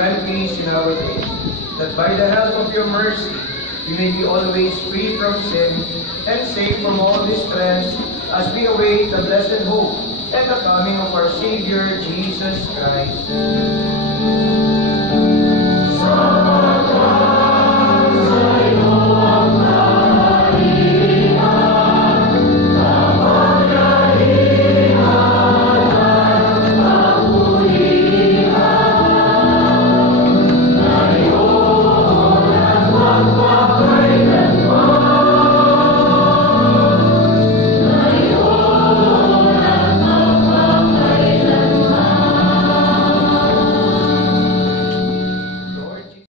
grant peace in our days, that by the help of your mercy, we may be always free from sin and safe from all distress, as we await the blessed hope and the coming of our Savior, Jesus Christ.